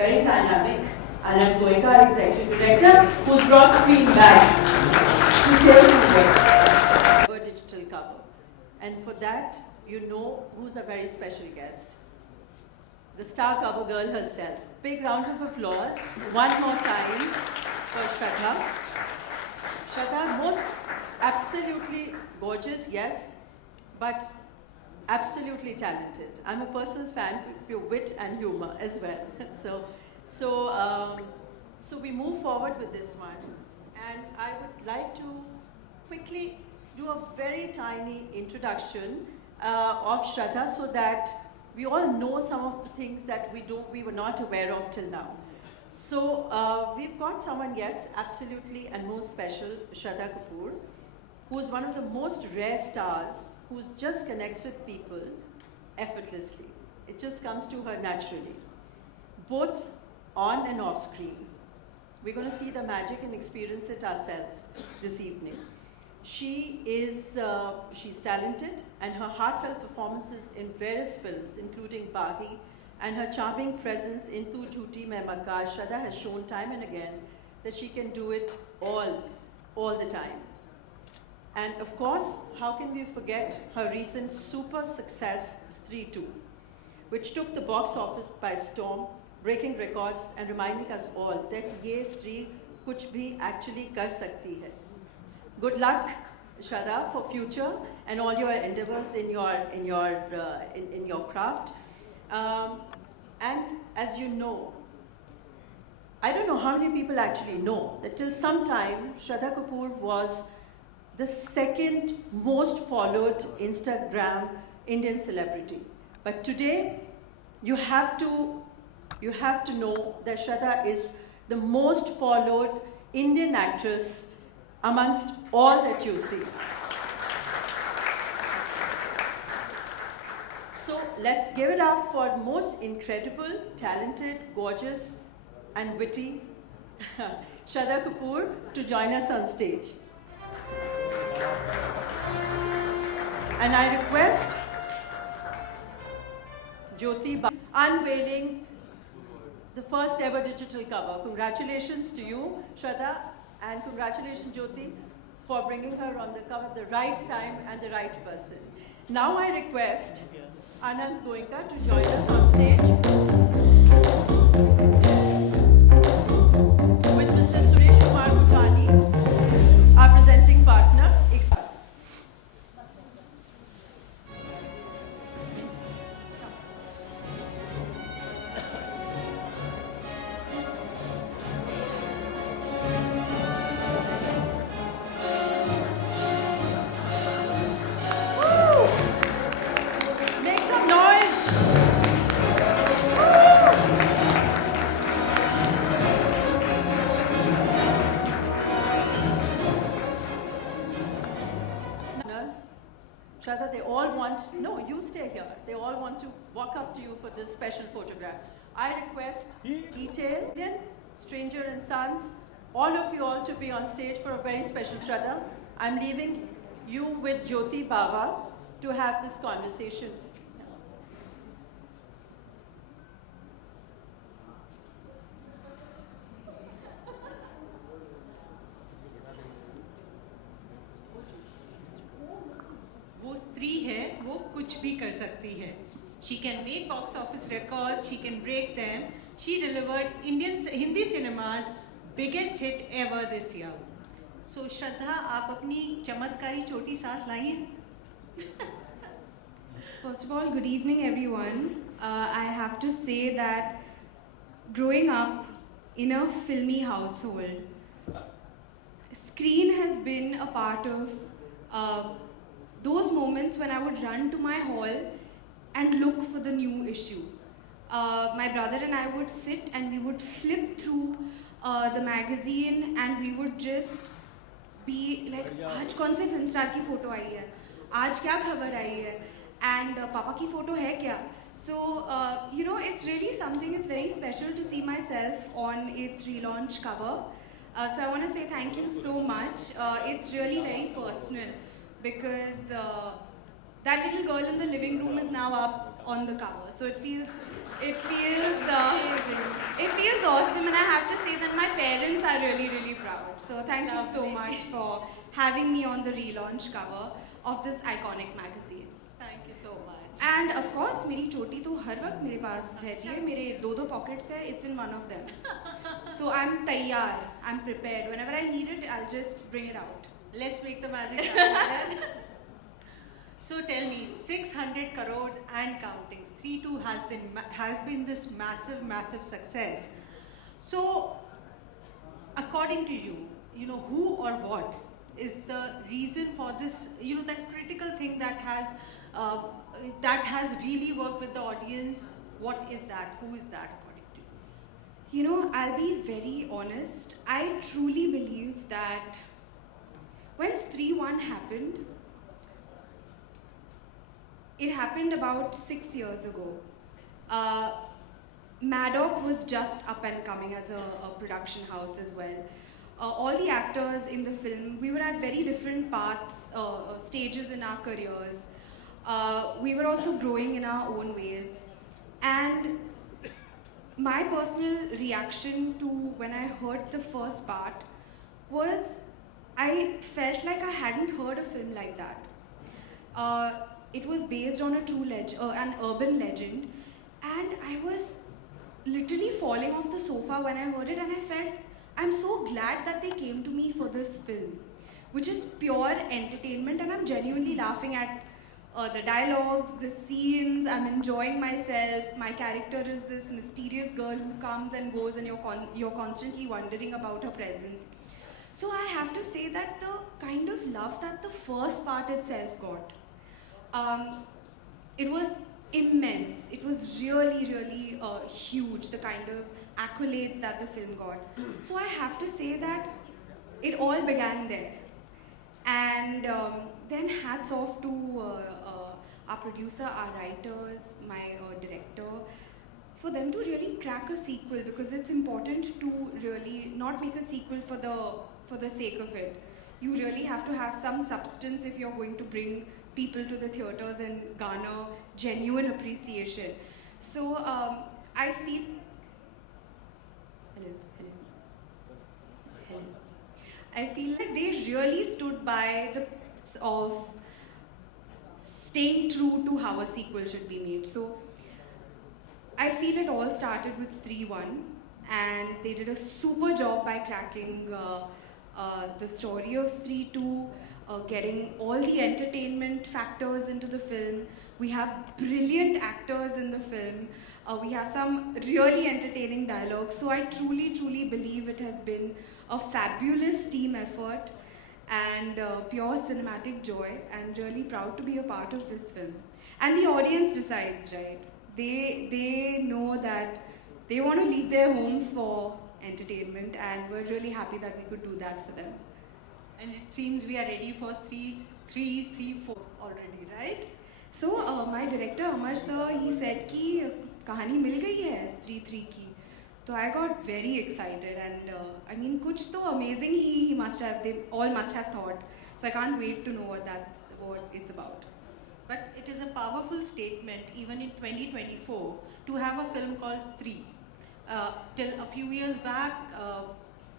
very dynamic, Anand Goenka, our Executive Director, who's brought screen back to save the digital cover. And for that, you know who's a very special guest. The star cover girl herself. Big round of applause one more time for Shraddha. Shraddha, most absolutely gorgeous, yes, but absolutely talented. I'm a personal fan of your wit and humor as well. So we move forward with this one, and I would like to quickly do a very tiny introduction of Shraddha so that we all know some of the things that we were not aware of till now. So we've got someone, yes, absolutely and most special, Shraddha Kapoor, who's one of the most rare stars who just connects with people effortlessly. It just comes to her naturally, both on and off screen. We're going to see the magic and experience it ourselves this evening. She's talented, and her heartfelt performances in various films, including Baghi, and her charming presence in Tu Jhooti Main Makar, Shraddha has shown time and again that she can do it all the time. And of course, how can we forget her recent super success, Stree 2, which took the box office by storm, breaking records and reminding us all that ye Stree kuch bhi actually kar sakti hai. Good luck, Shraddha, for future and all your endeavors in your craft. And as you know, I don't know how many people actually know that till some time, Shraddha Kapoor was the second most followed Instagram Indian celebrity. But today, you have to know that Shraddha is the most followed Indian actress amongst all that you see. So let's give it up for most incredible, talented, gorgeous and witty Shraddha Kapoor to join us on stage. And I request Jyoti unveiling the first ever digital cover. Congratulations to you, Shraddha, and congratulations, Jyoti, for bringing her on the cover at the right time and the right person. Now I request Anand Goenka to join us on stage with Mr. Suresh Kumar Bhutani, our presenting partner. Shraddha, they all want, no, you stay here. They all want to walk up to you for this special photograph. I request Detail, Stranger and Sons, all of you all to be on stage for a very special Shraddha. I'm leaving you with Jyoti Baba to have this conversation. वो स्त्री है, वो कुछ भी कर सकती है. She can make box office records, she can break them. She delivered Hindi cinema's biggest hit ever this year. So Shraddha, आप अपनी चमत्कारी छोटी सांस लाइए. First of all, good evening everyone. I have to say that growing up in a filmy household, screen has been a part of those moments when I would run to my hall and look for the new issue. My brother and I would sit and we would flip through the magazine and we would just be like, आज कौन से film star की photo आई है? आज क्या खबर आई है? And पापा की photo है क्या? So, you know, it's really something, it's very special to see myself on its relaunch cover. So I want to say thank you so much. It's really very personal because that little girl in the living room is now up on the cover. So it feels are really, really proud. So thank you so much for having me on the relaunch cover of this iconic magazine. Thank you so much. And of course, मेरी चोटी तो हर वक्त मेरे पास रहती है. मेरे दो pockets है. It's in one of them. So I'm tayyar. I'm prepared. Whenever I need it, I'll just bring it out. Let's make the magic happen. So tell me, 600 crores and counting. 3-2 has been this massive success. So, according to you, who or what is the reason for this? That critical thing that has really worked with the audience. What is that? Who is that, according to you? I'll be very honest. I truly believe that when 3-1 happened, it happened about 6 years ago. Maddock was just up and coming as a production house as well. All the actors in the film, we were at very different paths, stages in our careers. We were also growing in our own ways. And my personal reaction to when I heard the first part was I felt like I hadn't heard a film like that. It was based on an urban legend, and I was literally falling off the sofa when I heard it, and I felt I'm so glad that they came to me for this film, which is pure entertainment, and I'm genuinely laughing at the dialogues, the scenes. I'm enjoying myself. My character is this mysterious girl who comes and goes, and you're constantly wondering about her presence. So I have to say that the kind of love that the first part itself got, it was immense. It was really, really huge, the kind of accolades that the film got. So I have to say that it all began there. And then hats off to our producer, our writers, my director, for them to really crack a sequel, because it's important to really not make a sequel for the sake of it. You really have to have some substance if you're going to bring people to the theaters and garner genuine appreciation. So I feel, I feel like they really stood by the of staying true to how a sequel should be made. So I feel it all started with 3-1, and they did a super job by cracking the story of 3-2, getting all the entertainment factors into the film. We have brilliant actors in the film. We have some really entertaining dialogue. So I truly, truly believe it has been a fabulous team effort and pure cinematic joy, and really proud to be a part of this film. And the audience decides, right? They know that they want to leave their homes for entertainment, and we're really happy that we could do that for them. And it seems we are ready for 3-4 already, right? So my director Amar sir, he said कि कहानी मिल गई है 3-3 की. So I got very excited, and I mean, कुछ तो amazing they all must have thought. So I can't wait to know what it's about. But it is a powerful statement, even in 2024, to have a film called Stree. Till a few years back,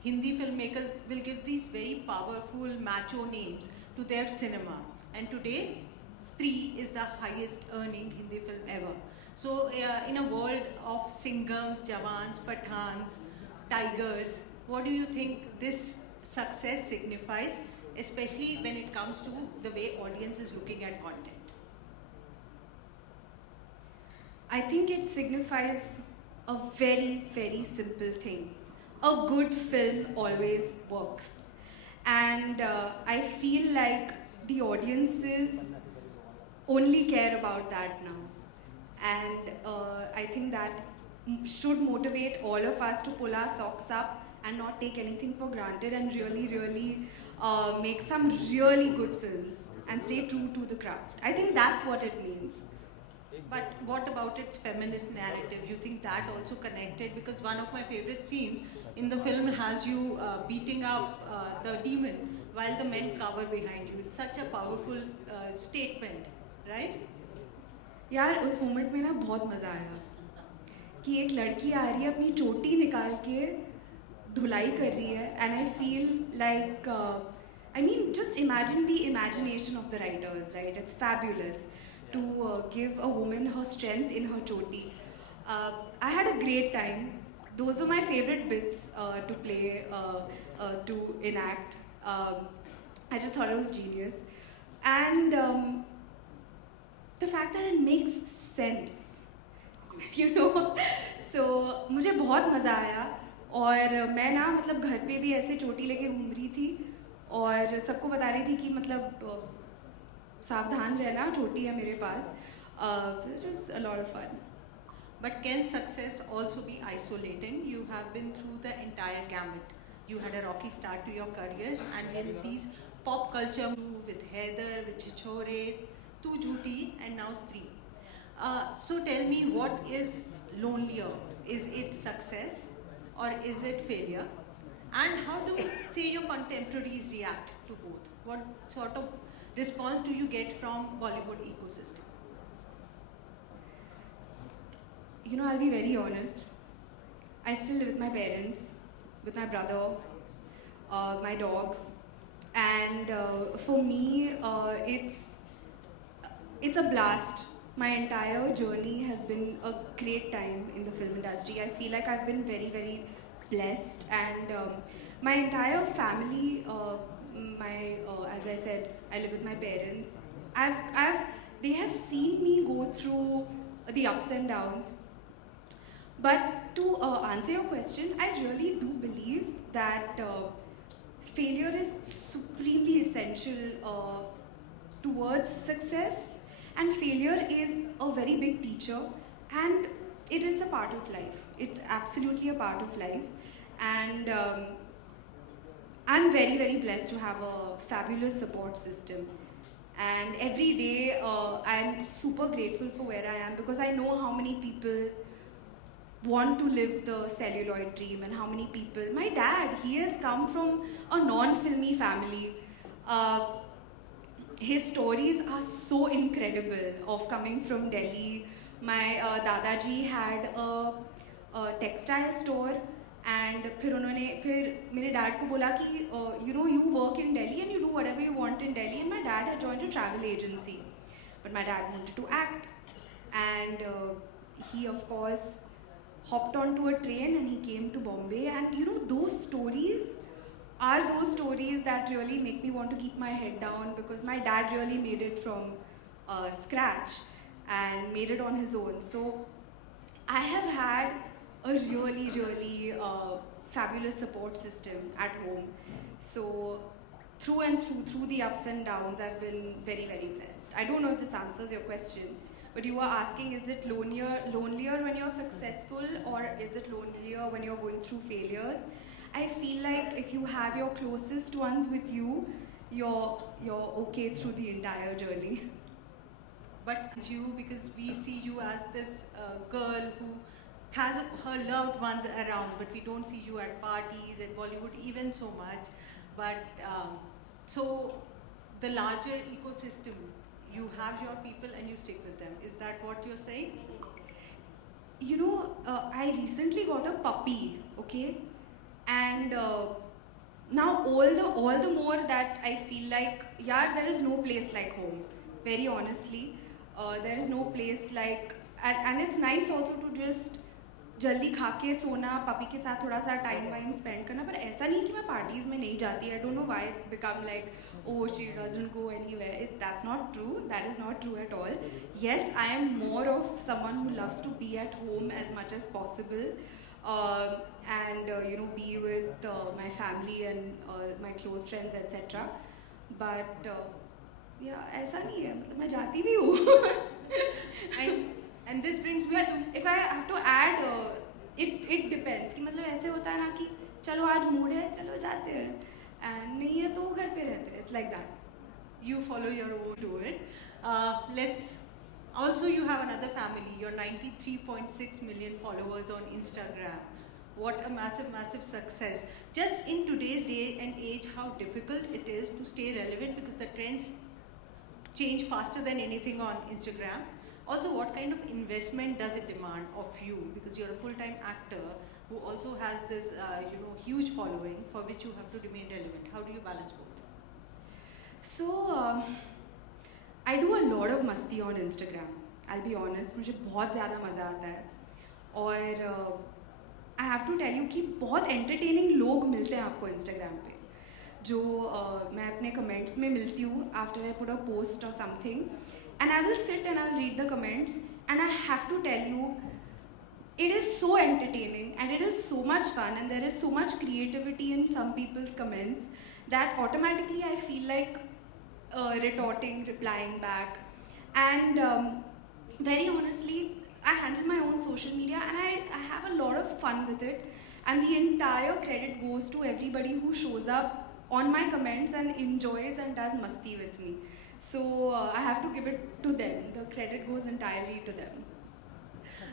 Hindi filmmakers will give these very powerful macho names to their cinema. And today, Stree is the highest earning Hindi film ever. So in a world of Singhams, Jawans, Pathans, Tigers, what do you think this success signifies, especially when it comes to the way audience is looking at content? I think it signifies a very, very simple thing. A good film always works. And I feel like the audiences only care about that now. And I think that should motivate all of us to pull our socks up and not take anything for granted, and really, really make some really good films and stay true to the craft. I think that's what it means. But what about its feminist narrative? You think that also connected? Because one of my favorite scenes in the film has you beating up the demon while the men cover behind you. It's such a powerful statement, right? यार उस moment में ना बहुत मज़ा आया कि एक लड़की आ रही है अपनी चोटी निकाल के धुलाई कर रही है, and I feel like, I mean, just imagine the imagination of the writers, right? It's fabulous to give a woman her strength in her choti. I had a great time. Those were my favorite bits to play, to enact. I just thought it was genius. And the fact that it makes sense, you know. So मुझे बहुत मज़ा आया और मैं ना मतलब घर पे भी ऐसे चोटी लेके घूम रही थी और सबको बता रही थी कि मतलब सावधान रहना, चोटी है मेरे पास. It was a lot of fun. But can success also be isolating? You have been through the entire gamut. You had a rocky start to your career, and in these pop culture with Heather, with Chichore, Tu Jhuti, and now Stree. So tell me, what is lonelier? Is it success or is it failure? And how do, say, your contemporaries react to both? What sort of response do you get from Bollywood ecosystem? You know, I'll be very honest. I still live with my parents, with my brother, my dogs, and for me, it's a blast. My entire journey has been a great time in the film industry. I feel like I've been very, very blessed, and my entire family, as I said, I live with my parents. They have seen me go through the ups and downs. But to answer your question, I really do believe that failure is supremely essential towards success, and failure is a very big teacher, and it is a part of life. It's absolutely a part of life, and I'm very, very blessed to have a fabulous support system. And every day I'm super grateful for where I am, because I know how many people want to live the celluloid dream, and how many people. My dad, he has come from a non-filmy family. His stories are so incredible of coming from Delhi. My Dadaji had a textile store, and फिर मेरे dad को बोला कि you know, you work in Delhi and you do whatever you want in Delhi, and my dad had joined a travel agency, but my dad wanted to act, and he of course hopped onto a train and he came to Bombay. And you know, those stories are those stories that really make me want to keep my head down, because my dad really made it from scratch and made it on his own. So I have had a really, really fabulous support system at home. So through and through the ups and downs, I've been very, very blessed. I don't know if this answers your question, but you were asking, is it lonelier when you're successful, or is it lonelier when you're going through failures? I feel like if you have your closest ones with you, you're okay through the entire journey. But you, because we see you as this girl who has her loved ones around, but we don't see you at parties, at Bollywood even so much. But so the larger ecosystem, you have your people and you stick with them. Is that what you're saying? You know, I recently got a puppy, okay? And now all the more that I feel like, yeah, there is no place like home. Very honestly, there is no place like, and it's nice also to just जल्दी खा के सोना, puppy के साथ थोड़ा सा time spend करना. पर ऐसा नहीं कि मैं पार्टीज में नहीं जाती. I don't know why it's become like, oh, she doesn't go anywhere. That's not true. That is not true at all. Yes, I am more of someone who loves to be at home as much as possible, and you know, be with my family and my close friends, etc. But yeah, ऐसा नहीं है. मतलब मैं जाती भी हूँ. And this brings me to, if I have to add, it depends. कि मतलब ऐसे होता है ना कि चलो आज मूड है, चलो जाते हैं, and नहीं है तो घर पे रहते हैं. It's like that. You follow your own to it. Let's also, you have another family. You're 93.6 million followers on Instagram. What a massive success. Just in today's day and age, how difficult it is to stay relevant, because the trends change faster than anything on Instagram. Also, what kind of investment does it demand of you? Because you're a full-time actor, who also has this, huge following for which you have to remain relevant. How do you balance both? So, I do a lot of masti on Instagram. I'll be honest, मुझे बहुत ज़्यादा मज़ा आता है और I have to tell you कि बहुत entertaining लोग मिलते हैं आपको Instagram पे जो मैं अपने comments में मिलती हूँ after I put a post or something and I will sit and I'll read the comments and I have to tell you it is so entertaining and it is so much fun and there is so much creativity in some people's comments that automatically I feel like retorting, replying back and very honestly I handle my own social media and I have a lot of fun with it and the entire credit goes to everybody who shows up on my comments and enjoys and does masti with me. So I have to give it to them. The credit goes entirely to them.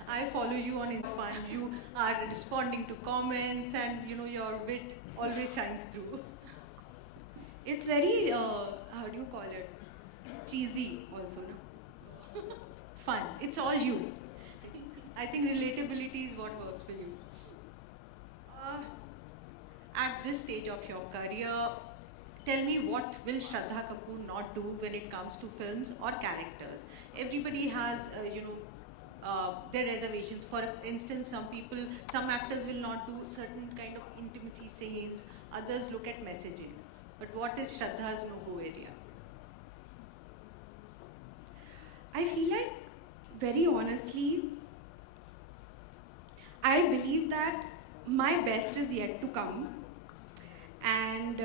I follow you on Instagram. You are responding to comments and your wit always shines through. It's very, how do you call it? Cheesy also, no? Fun. It's all you. I think relatability is what works for you. At this stage of your career, tell me what will Shraddha Kapoor not do when it comes to films or characters? Everybody has, their reservations. For instance, some actors will not do certain kind of intimacy scenes. Others look at messaging. But what is Shraddha's no-go area? I feel like, very honestly, I believe that my best is yet to come and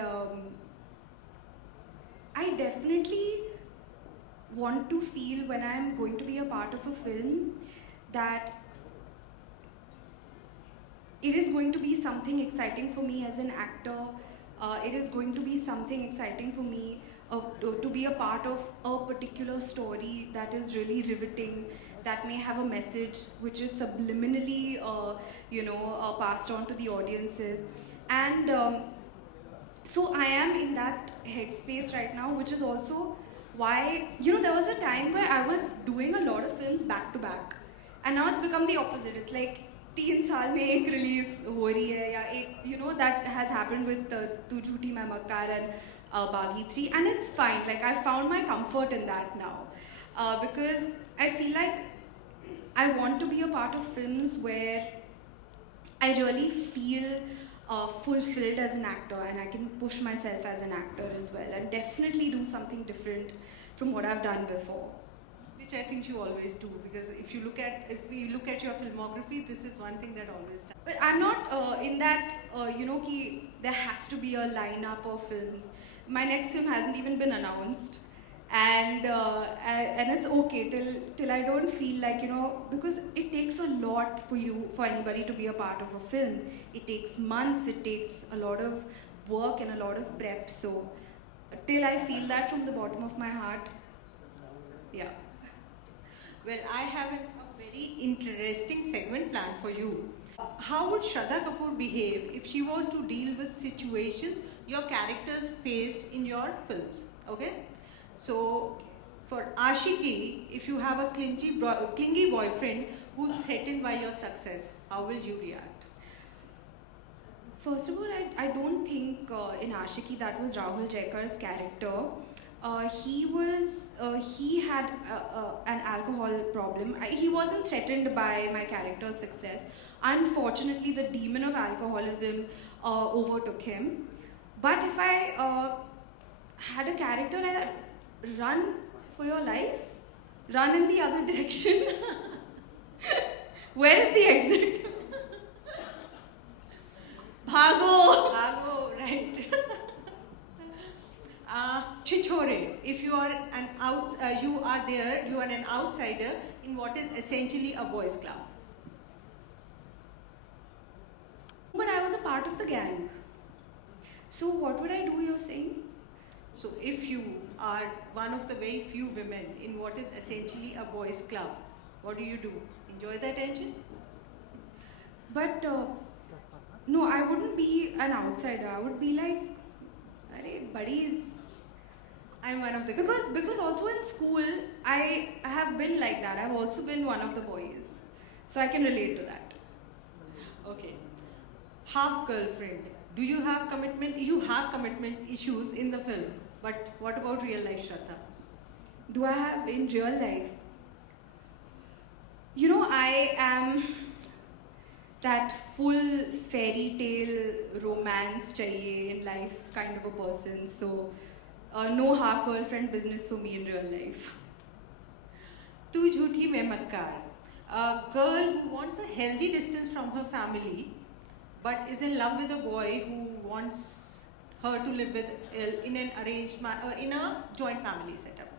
I definitely want to feel when I'm going to be a part of a film that it is going to be something exciting for me as an actor. It is going to be something exciting for me to be a part of a particular story that is really riveting, that may have a message which is subliminally, passed on to the audiences. And so I am in that headspace right now, which is also why, there was a time where I was doing a lot of films back to back. And now it's become the opposite. It's like, 3 साल में एक release हो रही है या एक, that has happened with Tu Jhuti Main Makkar and Baghi 3 and it's fine. Like I found my comfort in that now because I feel like I want to be a part of films where I really feel fulfilled as an actor and I can push myself as an actor as well and definitely do something different from what I've done before. Which I think you always do because if we look at your filmography, this is one thing that always stands. But I'm not in that, ki there has to be a lineup of films. My next film hasn't even been announced. And it's okay till I don't feel like, because it takes a lot for anybody to be a part of a film. It takes months, it takes a lot of work and a lot of prep. So till I feel that from the bottom of my heart, yeah. Well, I have a very interesting segment planned for you. How would Shraddha Kapoor behave if she was to deal with situations your characters faced in your films? Okay? So, for Ashiki, if you have a clingy boyfriend who's threatened by your success, how will you react? First of all, I don't think in Ashiki that was Rahul Jaikar's character. He had an alcohol problem. He wasn't threatened by my character's success. Unfortunately, the demon of alcoholism overtook him. But if I had a character like that, run for your life, run in the other direction. Where is the exit? Bhago! Bhago, right. Chichore, if you are an outsider in what is essentially a boys' club. But I was a part of the gang. So what would I do, you're saying? So if you are one of the very few women in what is essentially a boys' club, what do you do? Enjoy the attention? But no, I wouldn't be an outsider. I would be like, "Arey, buddies." I'm one of the because also in school I have been like that. I've also been one of the boys, so I can relate to that. Okay. half girlfriend. Do you have commitment? You have commitment issues in the film, but what about real life, Shraddha? Do I have in real life? You know, I am that full fairy tale romance chahiye in life kind of a person. So, no half girlfriend business for me in real life. Tu jhuthi main makkar. A girl who wants a healthy distance from her family, but is in love with a boy who wants her to live with in an in a joint family setup.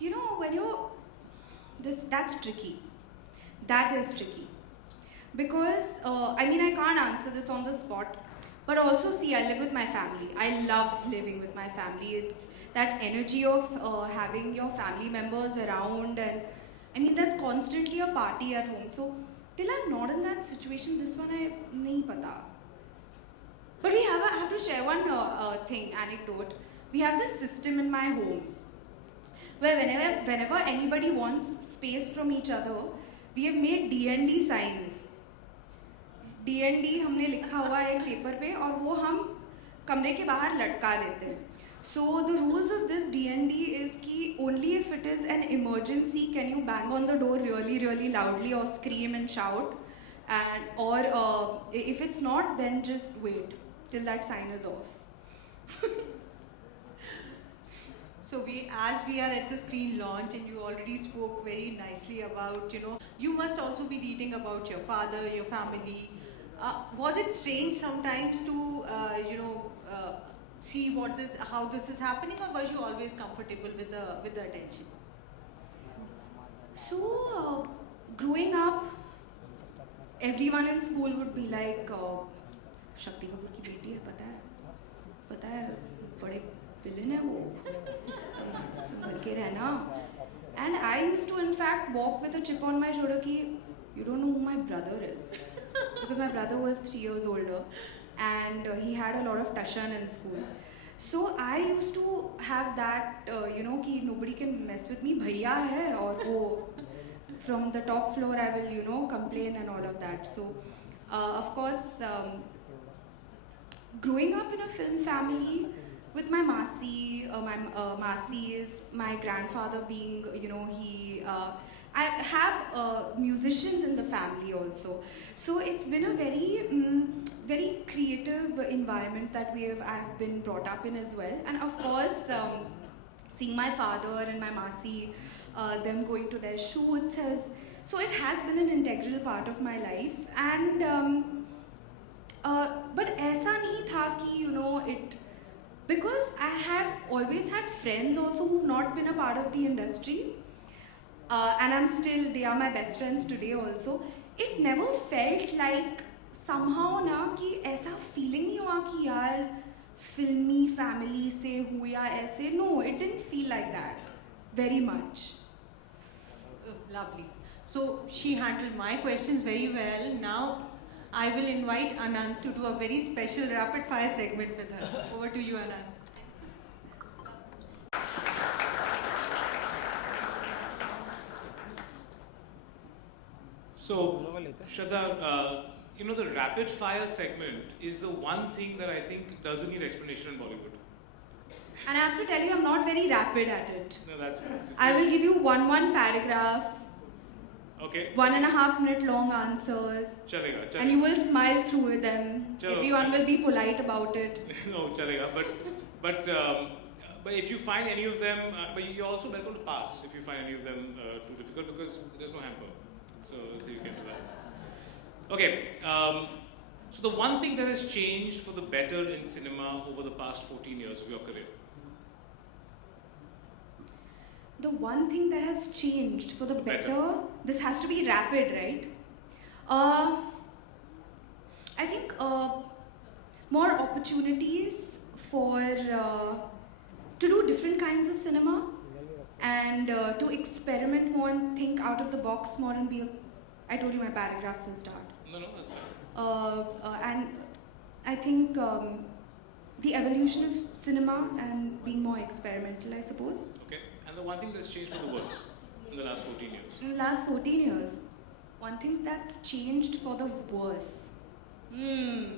You know, when you're that's tricky. That is tricky. Because, I mean, I can't answer this on the spot. But also, see, I live with my family. I love living with my family. It's that energy of having your family members around. And, I mean, there's constantly a party at home. So, till I'm not in that situation, this one I nahi pata. But I have to share one anecdote. We have this system in my home where whenever anybody wants space from each other, we have made D&D signs. D&D हमने लिखा हुआ है एक paper पे और वो हम कमरे के बाहर लटका देते हैं. So the rules of this D&D is कि only if it is an emergency can you bang on the door really loudly or scream and shout, and or if it's not, then just wait till that sign is off. So as we are at the screen launch, and you already spoke very nicely about, you must also be reading about your father, your family. Was it strange sometimes to, see how this is happening, or was you always comfortable with the attention? So, growing up, everyone in school would be like, Shraddha Kapoor की बेटी है, पता है, बड़े villain है वो, संभल के रहना. And I used to, in fact, walk with a chip on my shoulder कि you don't know who my brother is, because my brother was 3 years older, and he had a lot of tashan in school. So I used to have that, कि nobody can mess with me, भैया है, और वो from the top floor I will, complain and all of that. So, of course, growing up in a film family with my Masi, my Masi is my grandfather being, I have musicians in the family also. So it's been a very creative environment that I've been brought up in as well. And of course, seeing my father and my Masi, them going to their shoots so it has been an integral part of my life. And but ऐसा नहीं था कि because I have always had friends also who've not been a part of the industry, and they are my best friends today also. It never felt like somehow ना कि ऐसा feeling नहीं हुआ कि यार filmy family से हूँ या ऐसे. No, it didn't feel like that very much. Lovely. So she handled my questions very well. Now I will invite Anand to do a very special rapid fire segment with her. Over to you, Anand. So, Shraddha, the rapid fire segment is the one thing that I think doesn't need explanation in Bollywood. And I have to tell you, I'm not very rapid at it. No, that's fine. I will give you one paragraph. Okay. 1.5 minute long answers. Chalega. And you will smile through them. Everyone will be polite about it. No, chalega. But if you find any of them, but you're also welcome to pass if you find any of them too difficult, because there's no hamper. So you can do that. Okay. So the one thing that has changed for the better in cinema over the past 14 years of your career? The one thing that has changed for the better, this has to be rapid, right? I think more opportunities to do different kinds of cinema, and to experiment more and think out of the box more and I told you my paragraphs will start. No, that's fine. And I think the evolution of cinema and being more experimental, I suppose. Okay. And the one thing that's changed for the worse in the last 14 years? In the last 14 years, one thing that's changed for the worse. I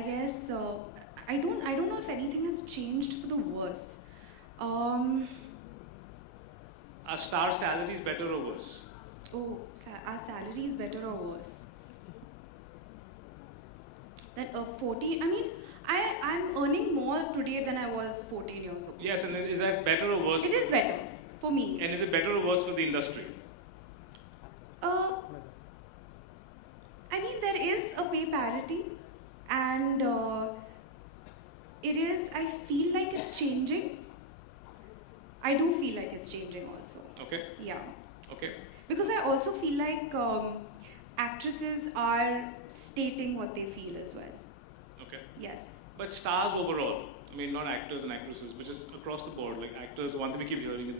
guess I don't know if anything has changed for the worse. Are star salaries better or worse? Oh, our salary is better or worse? That 14. I mean, I'm earning more today than I was 14 years ago. Yes, and is that better or worse? It is better for me. And is it better or worse for the industry? I mean, there is a pay parity, and it is. I feel like it's changing. I do feel like it's changing also. Okay. Yeah. Okay. Because I also feel like actresses are stating what they feel as well. Okay. Yes. But stars overall, I mean, not actors and actresses, but just across the board, like actors, one thing we keep hearing is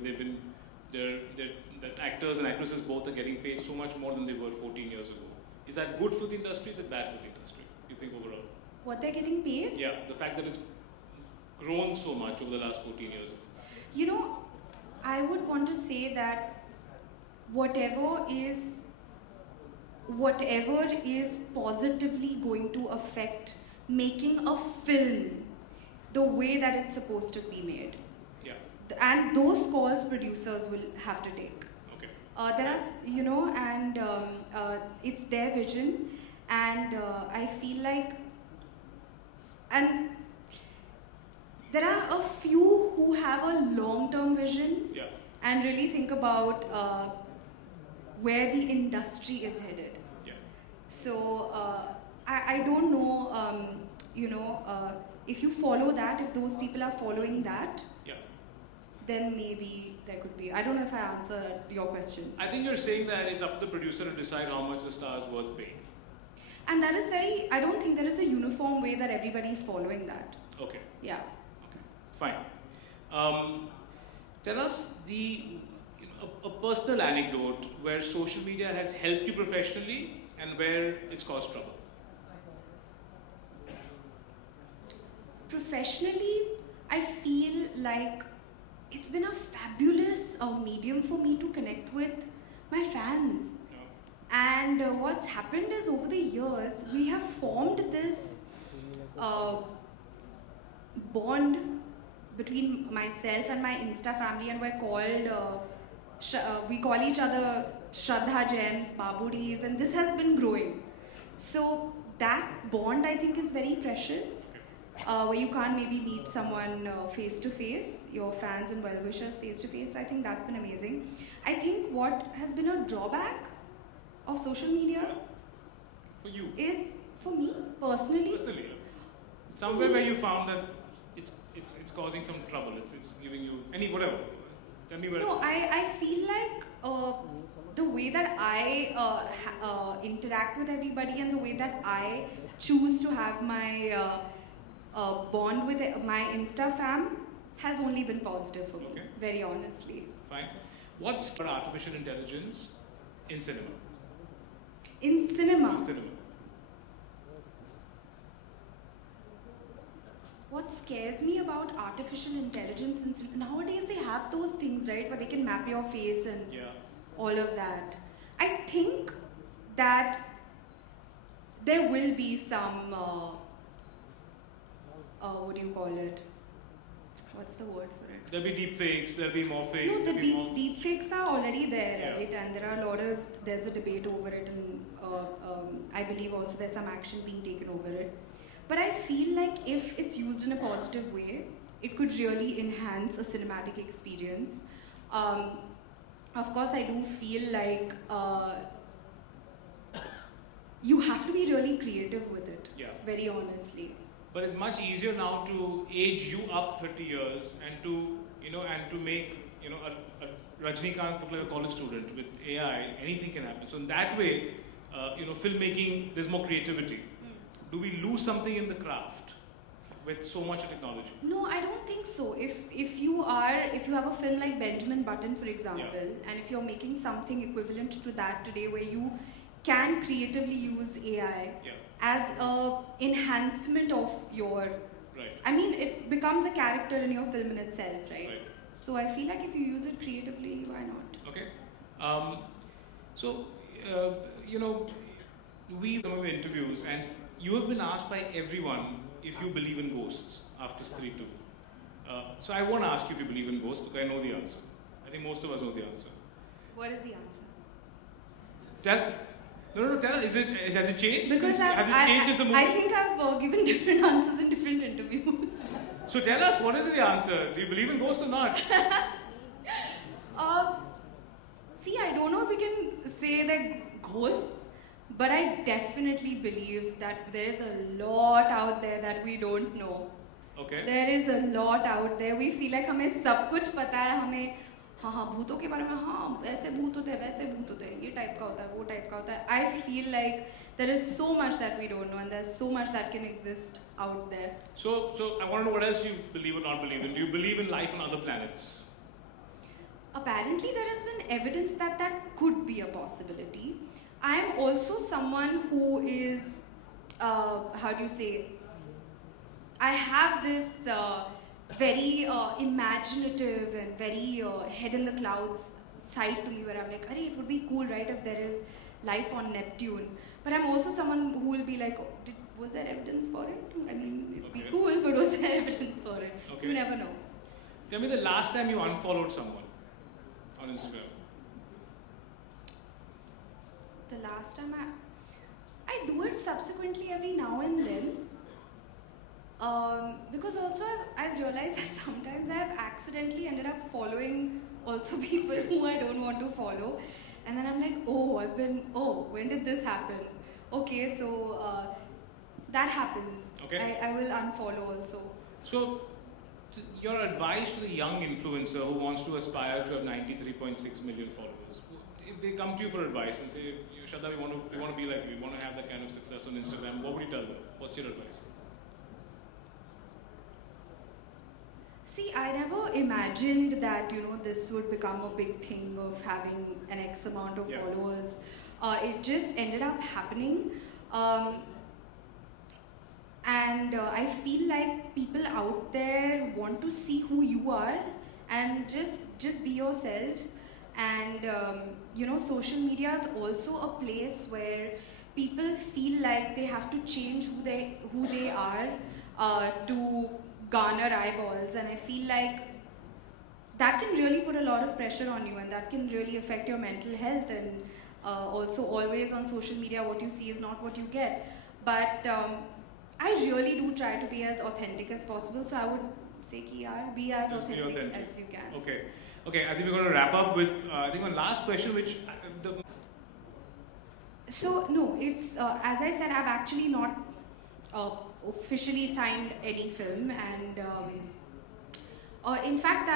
that actors and actresses both are getting paid so much more than they were 14 years ago. Is that good for the industry? Is it bad for the industry? You think overall? What they're getting paid? Yeah, the fact that it's grown so much over the last 14 years. You know, I would want to say that whatever is positively going to affect making a film the way that it's supposed to be made. Yeah. And those calls producers will have to take. Okay. There are, you know, and it's their vision, and I feel like, and there are a few who have a long-term vision. Yeah. And really think about where the industry is headed. Yeah. So I don't know, you know, if you follow that, if those people are following that, Yeah. then maybe there could be. I don't know if I answered your question. I think you're saying that it's up to the producer to decide how much the star is worth paying. And that is very, I don't think there is a uniform way that everybody is following that. Okay. Yeah. Okay. Fine. Tell us a personal anecdote where social media has helped you professionally and where it's caused trouble. Professionally, I feel like it's been a fabulous medium for me to connect with my fans. Yeah. And what's happened is over the years, we have formed this bond between myself and my Insta family, and we're called, we call each other Shraddha Gems, Babudis, and this has been growing. So that bond, I think, is very precious, where you can't maybe meet someone face to face, your fans and well-wishers face to face. I think that's been amazing. I think what has been a drawback of social media For you. is, for me, personally, Personally. Somewhere where you found that it's causing some trouble. It's giving you whatever. Tell me where. no, I feel like the way that I interact with everybody and the way that I choose to have my bond with my Insta fam has only been positive for me, Okay. very honestly. Fine. What's artificial intelligence in cinema? In cinema, In cinema. what scares me about artificial intelligence in cinema, nowadays they have those things, right, where they can map your face and Yeah. all of that. I think that there will be some, what do you call it? What's the word for it? There'll be deep fakes, there'll be more fakes. No, the there'll be more... deep fakes are already there, Yeah. right? And there are there's a debate over it, and I believe also there's some action being taken over it. But I feel like if it's used in a positive way, it could really enhance a cinematic experience. Of course, I do feel like you have to be really creative with it, Yeah. very honestly. But it's much easier now to age you up 30 years and to make a Rajnikant look like a college student. With AI, anything can happen. So in that way, filmmaking, there's more creativity. Do we lose something in the craft with so much technology? No, I don't think so. If you have a film like Benjamin Button, for example, and if you're making something equivalent to that today, where you can creatively use AI as a enhancement of your, Right. I mean, it becomes a character in your film in itself, right? Right. So I feel like if you use it creatively, why not? Okay. Um, so, you know, we some of your interviews, and you have been asked by everyone if you believe in ghosts after Stree 2. So I won't ask you if you believe in ghosts because I know the answer. I think most of us know the answer. What is the answer? Tell. No, tell. Has it changed? Because has it changed as the movie? I think I've given different answers in different interviews. So tell us, what is the answer? Do you believe in ghosts or not? See, I don't know if we can say that ghosts, but I definitely believe that there's a lot out there that we don't know. Okay. There is a lot out there. We feel like हमें सब कुछ पता है, हमें हाँ भूतों के बारे में हाँ ऐसे भूत होते हैं वैसे भूत होते हैं ये टाइप का होता है वो टाइप का होता है. I feel like there is so much that we don't know and there's so much that can exist out there. So I want to know what else you believe or not believe in. Do you believe in life on other planets? Apparently there has been evidence that that could be a possibility. I am also someone who is, how do you say, I have this very imaginative and very head in the clouds side to me where I'm like, it would be cool, right, if there is life on Neptune. But I'm also someone who will be like, was there evidence for it? I mean, it'd be cool, but was there evidence for it? Okay. You never know. Tell me the last time you unfollowed someone on Instagram. The last time I do it subsequently every now and then. Because also I've realized that sometimes I've accidentally ended up following also people who I don't want to follow. And then I'm like, when did this happen? Okay, so that happens. Okay. I will unfollow also. So, your advice to the young influencer who wants to aspire to have 93.6 million followers, if they come to you for advice and say, Shraddha, we want to be like you, we want to have that kind of success on Instagram, what would you tell them? What's your advice? See, I never imagined that, this would become a big thing of having an X amount of followers. It just ended up happening. And I feel like people out there want to see who you are and just be yourself. And, social media is also a place where people feel like they have to change who they are to garner eyeballs, and I feel like that can really put a lot of pressure on you and that can really affect your mental health. And also always on social media what you see is not what you get. But I really do try to be as authentic as possible, so I would say be as authentic as you can. Okay, I think we're going to wrap up with I think one last question which So no, it's as I said, I've actually not officially signed any film, and in fact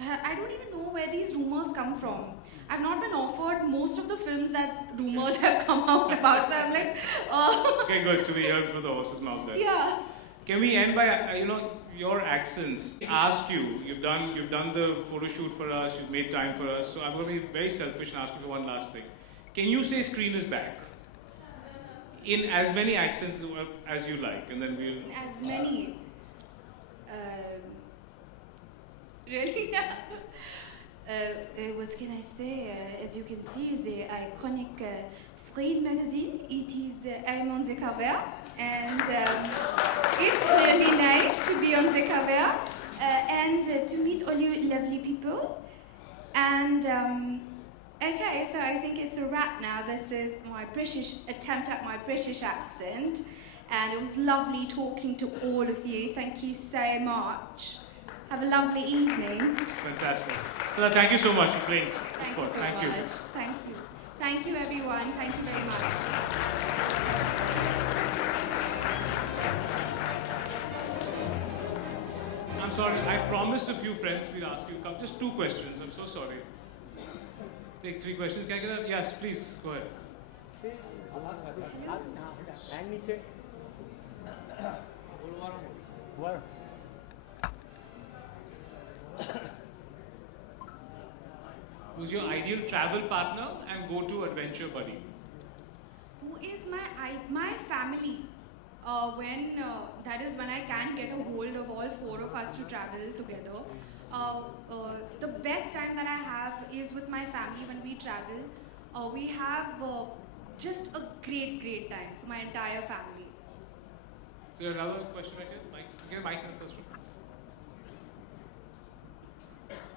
I don't even know where these rumors come from. I've not been offered most of the films that rumors have come out about, so I'm like Okay, good, so we heard from the horse's mouth there. Yeah. Can we end by your accents? Ask you, you've done the photo shoot for us, you've made time for us, so I'm going to be very selfish and ask you for one last thing. Can you say screen is back? In as many accents as you like, and then we'll... As many. Really? What can I say? As you can see, the iconic Screen magazine, it is I'm on the cover, and it's really nice to be on the cover and to meet all you lovely people. And okay, so I think it's a wrap now. This is my British attempt at my British accent, and it was lovely talking to all of you. Thank you so much. Have a lovely evening. Fantastic. Well, thank you so much for playing. Thank you so Thank you. much. Thank you. Thank you, everyone. Thank you very much. I'm sorry, I promised a few friends we'd ask you just 2 questions. I'm so sorry. Take 3 questions. Can I get a... Yes, please, go ahead. Who's your ideal travel partner and go-to adventure buddy? Who is my family? That is when I can get a hold of all 4 of us to travel together. The best time that I have is with my family when we travel. We have just a great time. So my entire family. Is there another question right here? Mike, again, Mike in the first one.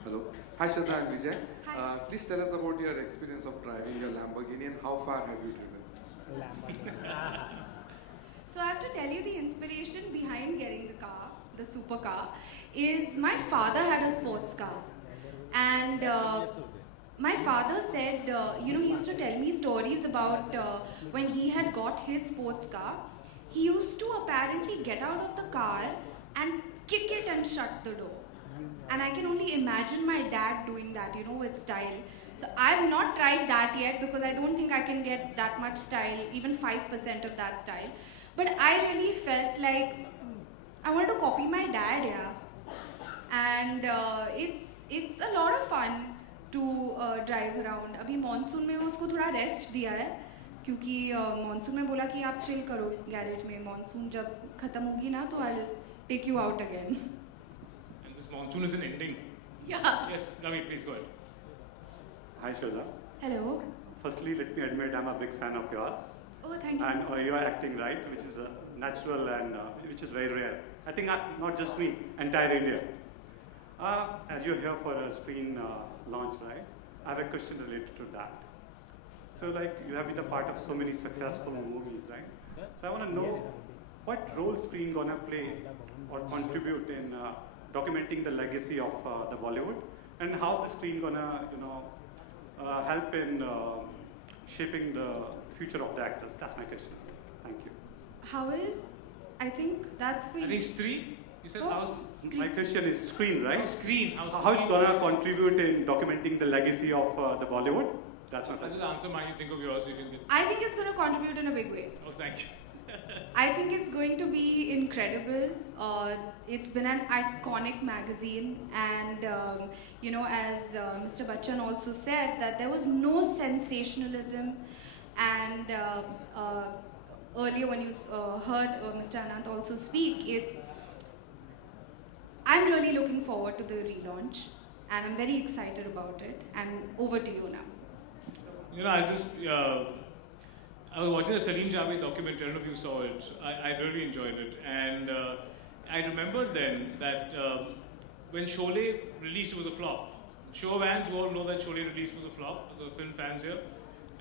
Hello. Hi Shraddha and Vijay. Hi. Please tell us about your experience of driving your Lamborghini and how far have you driven? So I have to tell you the inspiration behind getting the car, the supercar, is my father had a sports car. And my father said, he used to tell me stories about when he had got his sports car. He used to apparently get out of the car and kick it and shut the door. And I can only imagine my dad doing that, with style. So I've not tried that yet because I don't think I can get that much style, even 5% of that style. But I really felt like I wanted to copy my dad, yeah. And it's a lot of fun to drive around. अभी monsoon में उसको थोड़ा rest दिया है क्योंकि monsoon में बोला कि आप chill करो garage में. Monsoon जब खत्म होगी ना तो I'll take you out again. And this monsoon is an ending. Yeah. Yes, Navi, please go ahead. Hi Shraddha. Hello. Firstly, let me admit I'm a big fan of yours. Oh, thank you. And you are acting right, which is natural and which is very rare. I think not just me, entire India. As you're here for a screen launch, right? I have a question related to that. So, like, you have been a part of so many successful movies, right? So, I want to know what role screen gonna play or contribute in documenting the legacy of the Bollywood, and how the screen gonna, help in shaping the future of the actors. That's my question. Thank you. I think that's for I you. think it's three. You said Oh. how's My question is screen, right? screen? How it's gonna contribute in documenting the legacy of the Bollywood? That's my I'll question. just answer mine. You think of yours. You can get. I think it's going to contribute in a big way. Oh, thank you. I think it's going to be incredible. It's been an iconic magazine, and as Mr. Bachchan also said, that there was no sensationalism. And earlier, when you heard Mr. Anant also speak, I'm really looking forward to the relaunch, and I'm very excited about it. And over to you now. I was watching the Salim Javed documentary. I don't know if you saw it. I really enjoyed it. And I remember then that when Sholay released, it was a flop. Show fans, you all know that Sholay release was a flop, the film fans here.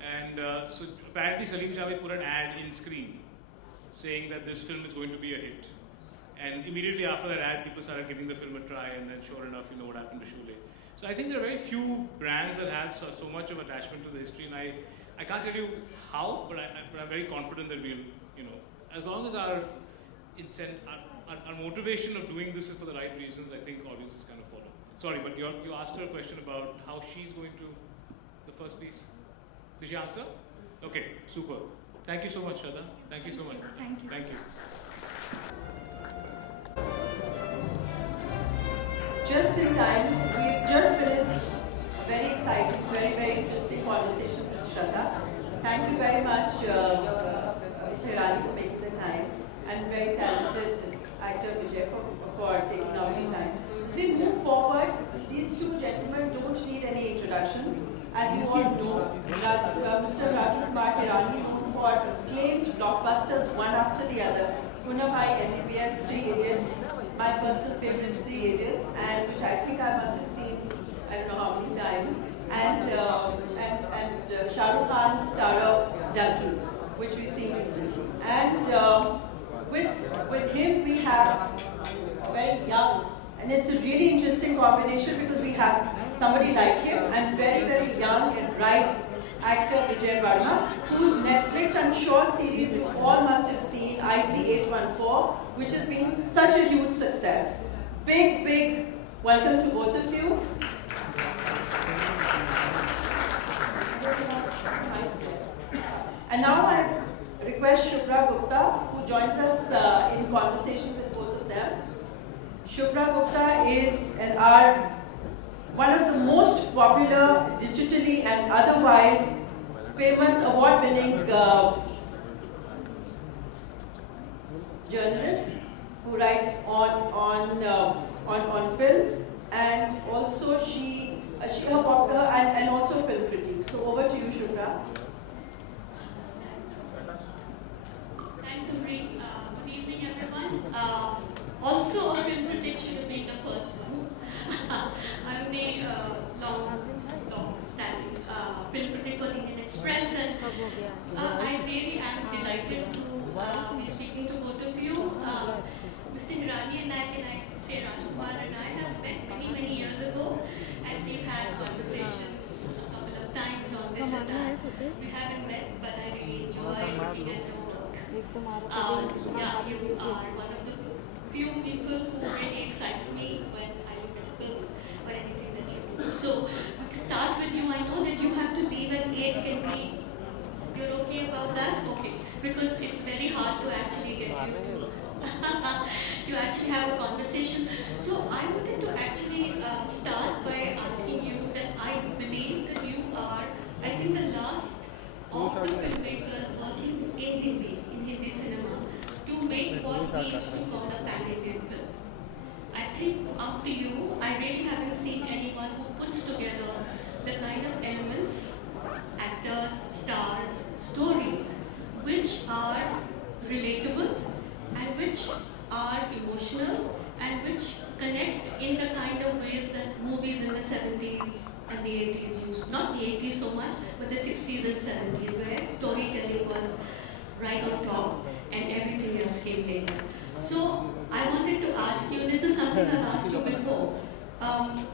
And so apparently Salim Javed put an ad in screen saying that this film is going to be a hit. And immediately after that ad, people started giving the film a try, and then sure enough, you know what happened to Sholay. So I think there are very few brands that have so much of attachment to the history, and I can't tell you how, but I'm very confident that we'll, as long as our motivation of doing this is for the right reasons, I think audiences kind of follow. Sorry, but you asked her a question about how she's going to the first piece. Did she answer? Okay, super. Thank you so much, Shraddha. Thank you so much. Thank you. Thank you. Just in time, we've just finished a very exciting, very interesting conversation with Shraddha. Thank you very much, Mr. Rani, for making the time, and very talented actor Vijay for taking out the time. As we move forward, these two gentlemen don't need any introductions. As you all know, Mr. Rajkumar Hirani, known for acclaimed blockbusters one after the other, Punabhai, MBBS, Three Idiots, my personal favorite, Three Idiots, and which I think I must have seen I don't know how many times, and Shah Rukh Khan, star of Dunki, which we've seen recently. And with him we have very young, and it's a really interesting combination because we have somebody like him and very young and bright actor Vijay Varma, whose Netflix, I'm sure, series you all must have seen, IC814, which has been such a huge success. Big welcome to both of you. And now I request Shubhra Gupta, who joins us in conversation with both of them. Shubhra Gupta is one of the most popular digitally and otherwise famous award-winning journalist who writes on films, and also she and also film critique. So over to you, Shraddha. Thanks, Umri. Good evening, everyone. Also, a film critic should have been the first one. I'm a long-standing film critic for the Indian Express, and I really am delighted to be speaking to both of you. Mr. Hirani and I say Rajkumar and I have met many years ago, and we've had conversations a couple of times on this and that. We haven't met, but I really enjoy looking at your work. Yeah, you are one of the few people who really excites me when I look at film or anything that you do. So, we start with you. I know that you have to leave at 8. Can we? You're okay about that? Okay. Because it's very hard to actually get you to actually have a conversation. So, I wanted to actually start by asking you that I believe that you are, I think, the last of the filmmakers working in Hindi cinema, to make what we used to call the pan-Indian film. I think after you, I really haven't seen anyone who puts together the kind of elements, actors, stars, stories, which are relatable and which are emotional and which connect in the kind of ways that movies in the 70s and the 80s used. Not the 80s so much, but the 60s and 70s, where storytelling was right on top and everything else came later. So I wanted to ask you, this is something I've asked you before.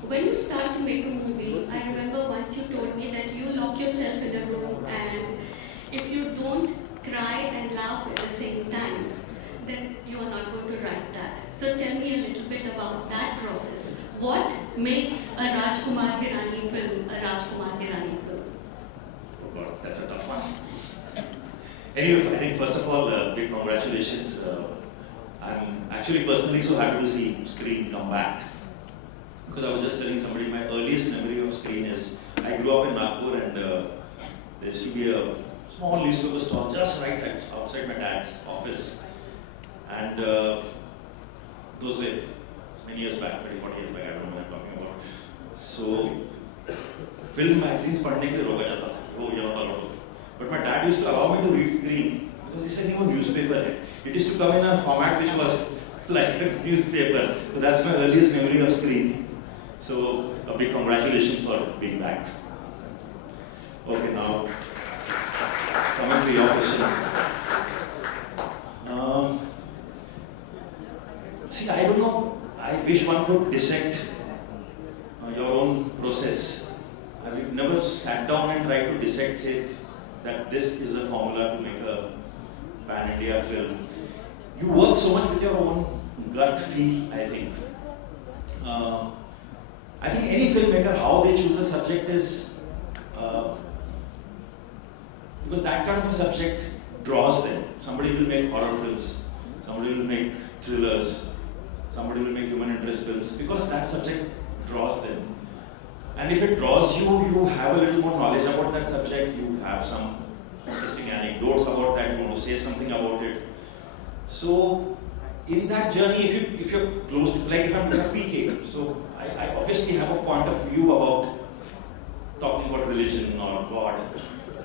When you start to make a movie, I remember once you told me that you lock yourself in a room, and if you don't cry and laugh at the same time, then you are not going to write that. So tell me a little bit about that process. What makes a Rajkumar Hirani film a Rajkumar Hirani film? Oh God, that's a tough one. Anyway, I think first of all, big congratulations. I'm actually personally so happy to see Screen come back. Because I was just telling somebody, my earliest memory of Screen is, I grew up in Nagpur, and there used to be a small newspaper store just right outside my dad's office. And those were many years back, 30, 40 years back, I don't know what I'm talking about. So, film magazines पढ़ने के लिए रोका जाता था, वो यहाँ पर लोग. But my dad used to allow me to read Screen because he said, "No newspaper." It used to come in a format which was like a newspaper. So that's my earliest memory of Screen. So a big congratulations for being back. Okay, now coming to your question. See, I don't know. I wish one could dissect your own process. I've never sat down and tried to dissect, say, that this is a formula to make a pan-India film. You work so much with your own gut feel, I think. I think any filmmaker, how they choose a subject is, because that kind of a subject draws them. Somebody will make horror films, somebody will make thrillers, somebody will make human interest films, because that subject draws them. And if it draws you, you have a little more knowledge about that subject, you have some interesting anecdotes about that, you want to say something about it. So, in that journey, if you're close to, like if I'm in a PK, so I obviously have a point of view about talking about religion or God.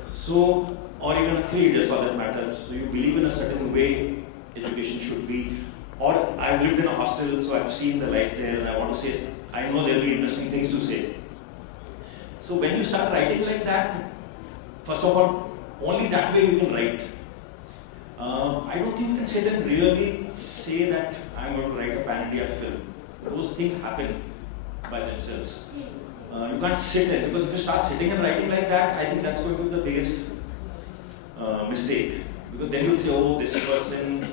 So, or even a creed for that matter. So you believe in a certain way education should be. Or I've lived in a hostel, so I've seen the life there and I want to say, I know there'll be interesting things to say. So when you start writing like that, first of all, only that way you can write. I don't think you can sit and really say that I'm going to write a pan-India film. Those things happen by themselves. You can't sit there, because if you start sitting and writing like that, I think that's going to be the biggest mistake. Because then you'll say, oh, this person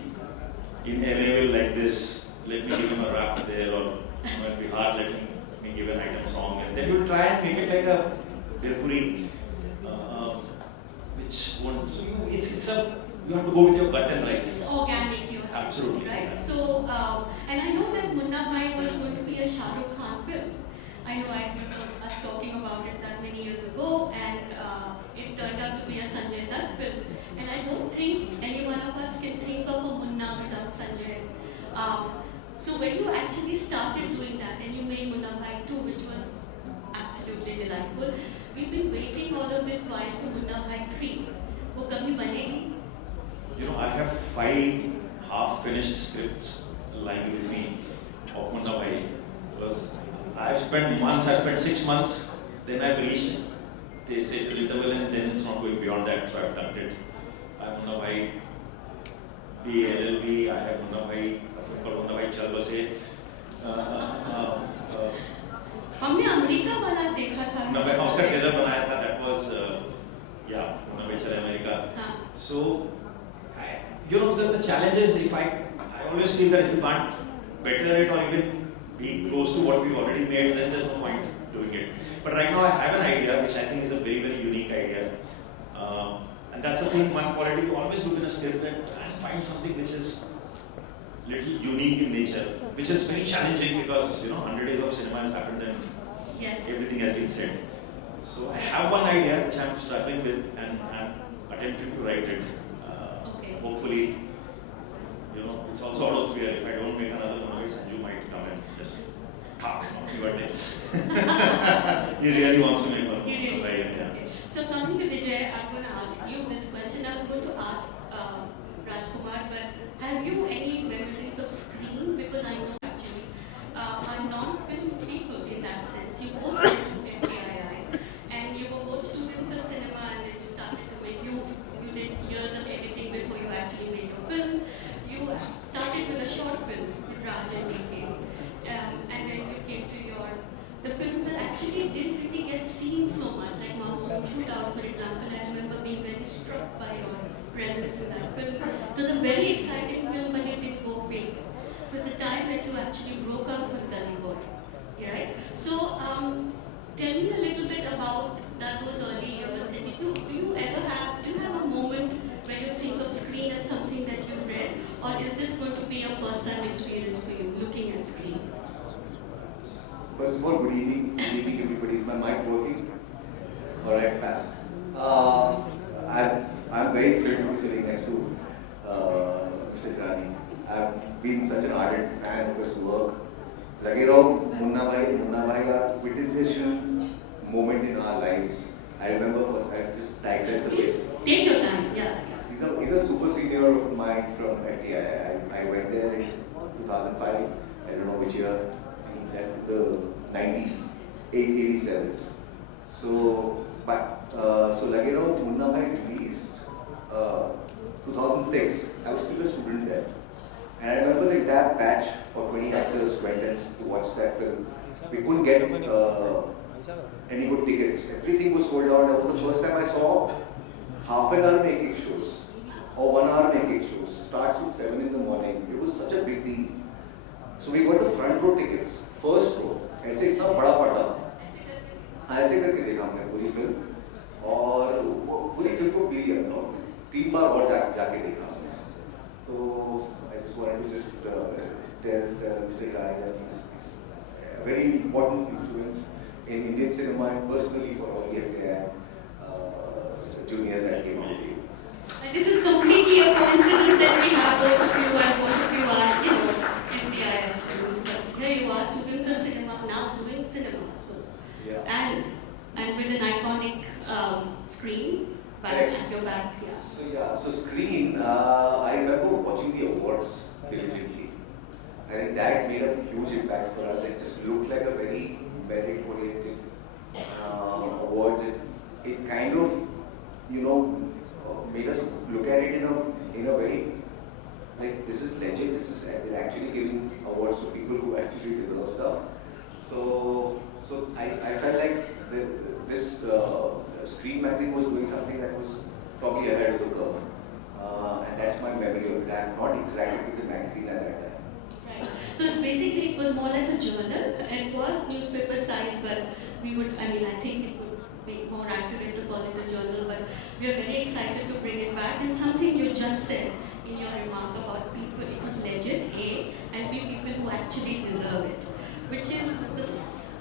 in LA will like this, let me give him a rap there, or it might be hard, let me give an item song. And then you'll try and make it like a Birpuri, which won't, so you have to go with your gut and write. It's organic, you're saying, absolutely, right? Yeah. So, and I know that Munna Bhai was going to be a Shah Rukh Khan film. I know I remember us talking about it that many years ago, and it turned out to be a Sanjay Dutt film. And I don't think any one of us can think of a Munna without Sanjay. So when you actually started doing that, and you made Munna Bhai 2, which was absolutely delightful. We've been waiting all of this while for Munna Bhai 3. वो कभी बनेगी? You know, I have 5 half-finished scripts lying with me of Munna Bhai. I've spent 6 months, then I've reached, they say the interval and then it's not going beyond that, so I've done it. I have Munna Bhai BLLB, I have Munna Bhai, Munna Bhai Chal Base. हमने America वाला देखा था. Munna Bhai उसका trailer बनाया था, that was, Munna Bhai Chal America. So, because the challenge is, I always feel that if you can't better it or even be close to what we've already made, then there's no point doing it. But right now I have an idea which I think is a very, very unique idea. And that's the thing, one quality you always look in a script and try and find something which is little unique in nature, which is very challenging because 100 days of cinema has happened and everything has been said. So I have one idea which I'm struggling with and I'm attempting to write it. Hopefully, it's also out of fear. If I don't make another one, Sanju might come and just talk on your day. He really wants to make one. Right, yeah. So coming to Vijay, I'm going to ask you this question. I'm going to ask Rajkumar, but have you any memories of screen? Because I know actually are non-film people in that sense. You both went to FTII and you were both students of cinema and then you started to make, you did years of editing before you actually made your film. You started with a short film, Raj and DK, and then you came to the films that actually didn't really get seen so much, like Mouse Shootout, for example. I remember being very struck by your presence in that film. It was a very exciting film, but it didn't go big. But the time that you actually broke out was Gully Boy, right? So, tell me a little bit about those early years. And do you have a moment where you think of screen as something that you read, or is this going to be a first-time experience for you, looking at screen? First of all, good evening everybody. Is my mic working? Alright, pass. I'm very thrilled to be sitting next to Mr. Kirani. I've been such an ardent fan of his work. Munna Bhai are quintessential moment in our lives. I remember first, I just digress a bit. Take your time, yeah. He's a super senior of mine from FTI. I went there in 2005. I don't know which year. The 90s, 87. So, Munna Bhai released 2006. I was still a student there. And I remember the entire batch of 20 actors went in to watch that film. We couldn't get any good tickets. Everything was sold out. That was the first time I saw half an hour making shows or 1 hour making shows. Starts at 7 in the morning. It was such a big deal. So we got the front row tickets, first row. ऐसे इतना बड़ा पड़ा, ऐसे करके देखा हमने पूरी film और पूरी फिल्म को क्लियर 3 बार और जाके देखा हमने. So I just wanted to just tell Mr. Kirani that he's a very important influence in Indian cinema and personally for all the juniors that came out here. And this is completely a coincidence that we have both of you and both of you are, MDIS students. But here you are, students of cinema, now doing cinema. So, yeah. And with an iconic screen at your back. Yeah. So screen, I remember watching the awards diligently. I think that made a huge impact for us. It just looked like a very merit-oriented awards. It kind of, made us look at it in a very, like, this is legend, they're actually giving awards to people who actually deserve stuff. So I felt like this Screen magazine was doing something that was probably ahead of the curve. And that's my memory of it. I have not interacted with the magazine at that time. Right. So basically it was more like a journal. It was newspaper size, but I think it would be more accurate to call it a journal, but we are very excited to bring it back. And something you just said in your remark about people, it was legend, A, and B, people who actually deserve it. Which is,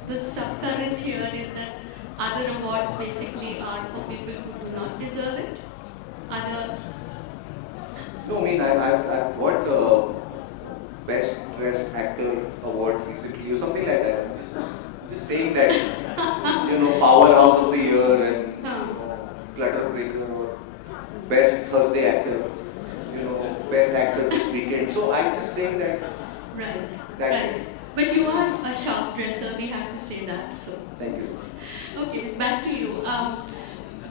the subcurrent here is that other awards basically are for people who do not deserve it. No, I've got Best Dressed Actor award recently or something like that. Just saying that, power So I just say that. Right. That Right. But you are a sharp dresser, we have to say that. So. Thank you. Okay, back to you.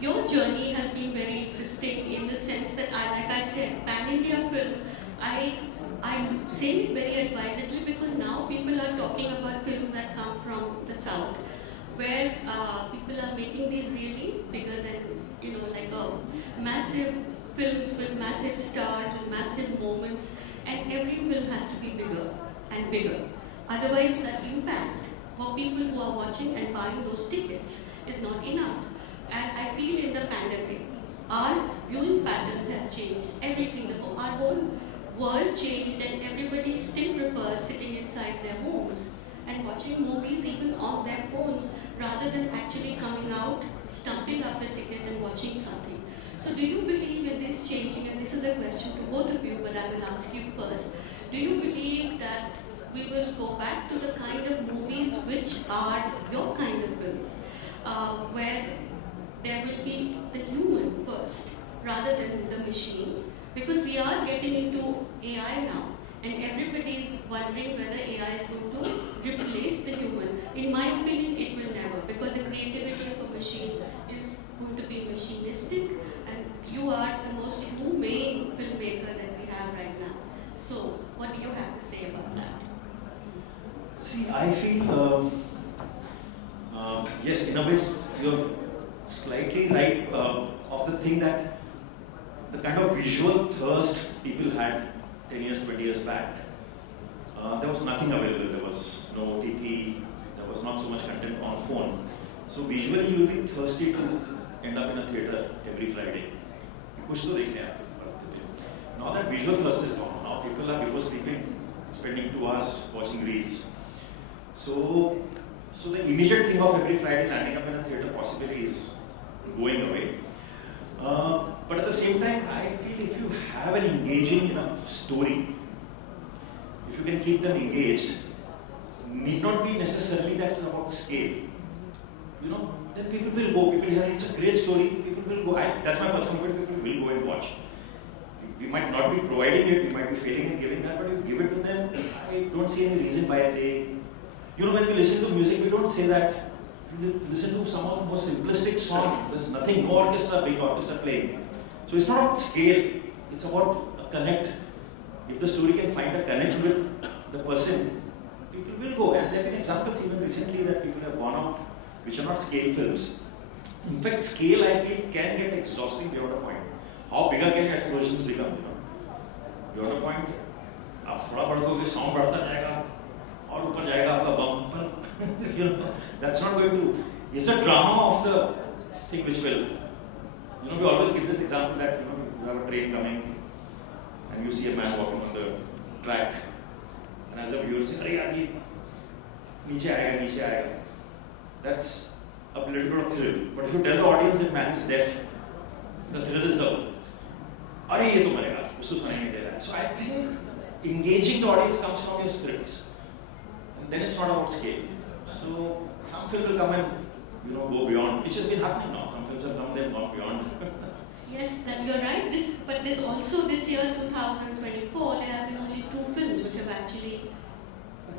Your journey has been very distinct in the sense that, like I said, pan-India film, I'm saying it very advisedly because now people are talking about films that come from the south, where people are making these really bigger than, like a massive films with massive stars, with massive moments, and every film has to be bigger and bigger. Otherwise, the impact for people who are watching and buying those tickets is not enough. And I feel in the pandemic, our viewing patterns have changed. Everything, our whole world changed, and everybody still prefers sitting inside their homes and watching movies even on their phones rather than actually coming out, stumping up the ticket and watching something. So do you believe in this changing, and this is a question to both of you, but I will ask you first. Do you believe that we will go back to the kind of movies which are your kind of films, where there will be the human first rather than the machine? Because we are getting into AI now, and everybody is wondering whether AI is going to replace the human. In my opinion, it will never, because the creativity of a machine is going to be machinistic, and you are the most humane filmmaker that we have right now. So, what do you have to say about that? See, I feel, yes, in a way, you're slightly right of the thing that the kind of visual thirst people had 10 years, 20 years back, there was nothing available. There was no OTT, there was not so much content on phone. So visually, you'll be thirsty to end up in a theater every Friday. Now that visual thirst is gone, now people are, before sleeping, spending 2 hours watching reels. So the immediate thing of every Friday landing up in a theater possibly is going away. But at the same time, I feel if you have an engaging enough story, if you can keep them engaged, need not be necessarily that it's about scale. Then people will go. People hear it's a great story. People will go. That's my personal point. People will go and watch. We might not be providing it. We might be failing in giving that, but if you give it to them, I don't see any reason why they. When we listen to music, we don't say that. You listen to some of the most simplistic song. There's nothing, no orchestra, big orchestra playing. So it's not about scale. It's about a connect. If the story can find a connect with the person, people will go. And there have been examples even recently that people have gone out, which are not scale films. In fact, scale, I feel, can get exhausting beyond a point. How bigger can explosions become? Beyond a point, आप थोड़ा बढ़ोगे, sound बढ़ता जाएगा, और ऊपर जाएगा आपका bump पर. That's not going to. It's the drama of the thing which will. We always give this example that you have a train coming, and you see a man walking on the track, and as a viewer, you say, "Arey yaar, ye नीचे आएगा, नीचे आएगा." That's a little bit of thrill. But if you tell the audience that man is deaf, the thrill is double. अरे ये तो मरेगा, उसको सुनाई नहीं दे रहा है. So I think engaging the audience comes from your scripts, and then it's not about scale. So some film will come and go beyond, which has been happening now. Some films have come there, not beyond. Yes, that you're right. But there's also this year, 2024, there have been only 2 films which have actually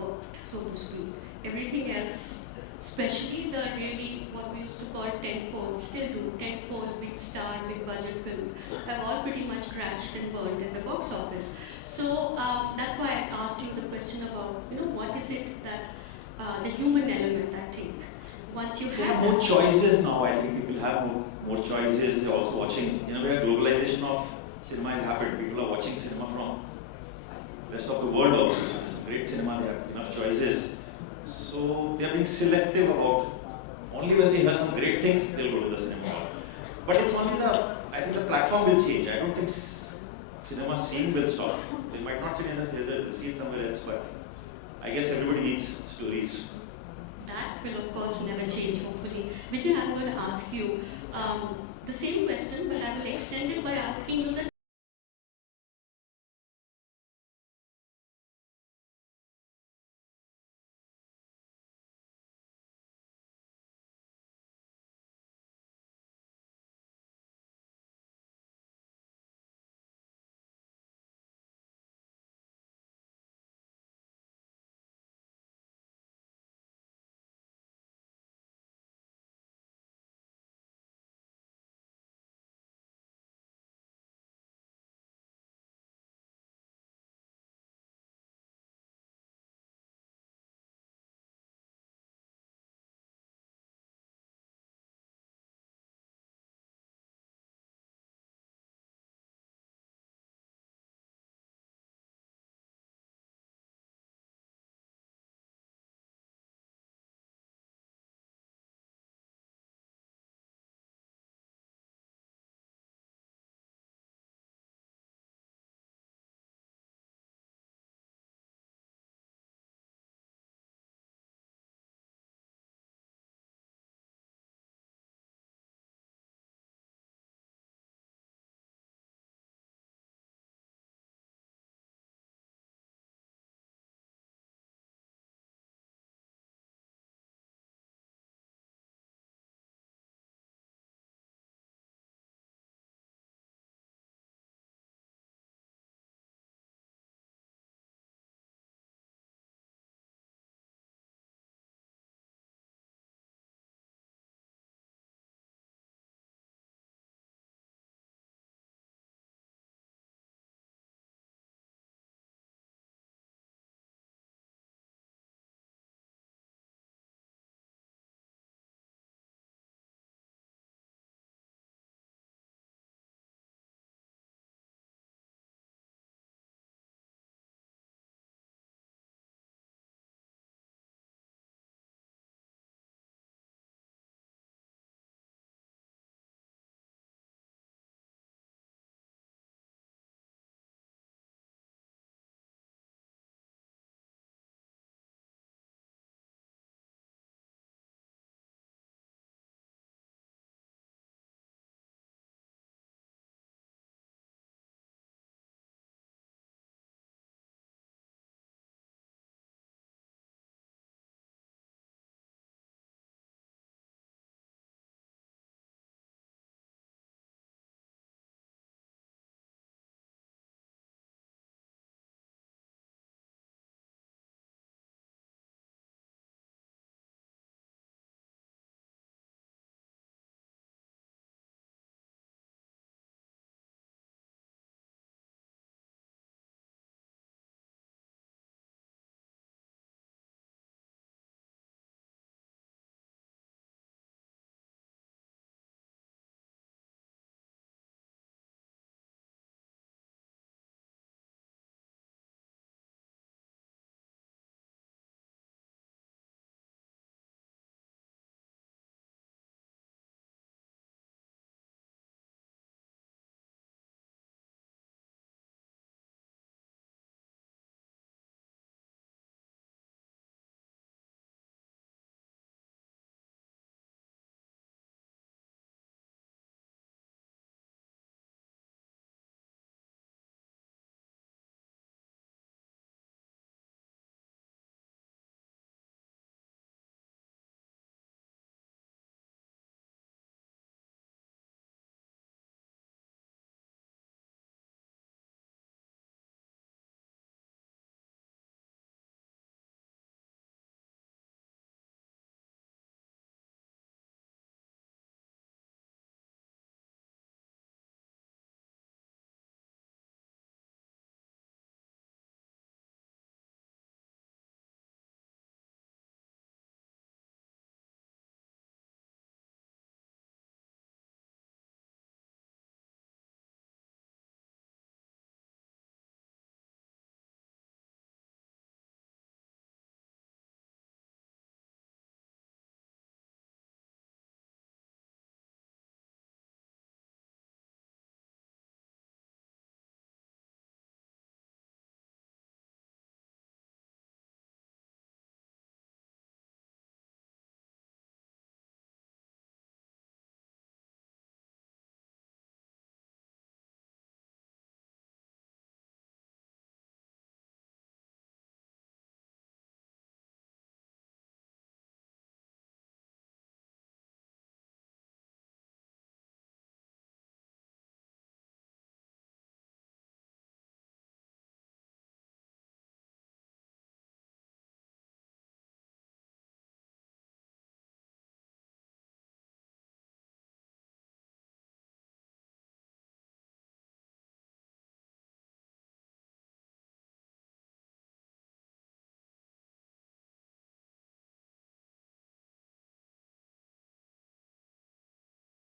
worked, so to speak. Everything else, especially the really what we used to call tentpole, still do tentpole, big star, big budget films, have all pretty much crashed and burned in the box office. So that's why I asked you the question about what is it that the human element, I think. Once you have more choices now, I think people have more choices. They're also watching, where globalization of cinema has happened. People are watching cinema from the rest of the world also. It's great cinema, they have enough choices. So they are being selective about, only when they hear some great things, they'll go to the cinema hall. But it's only I think the platform will change. I don't think cinema scene will stop. They might not sit in the theater, they'll see it somewhere else, but I guess everybody needs stories. That will of course never change, hopefully. Vijay, I'm going to ask you the same question, but I will extend it by asking you the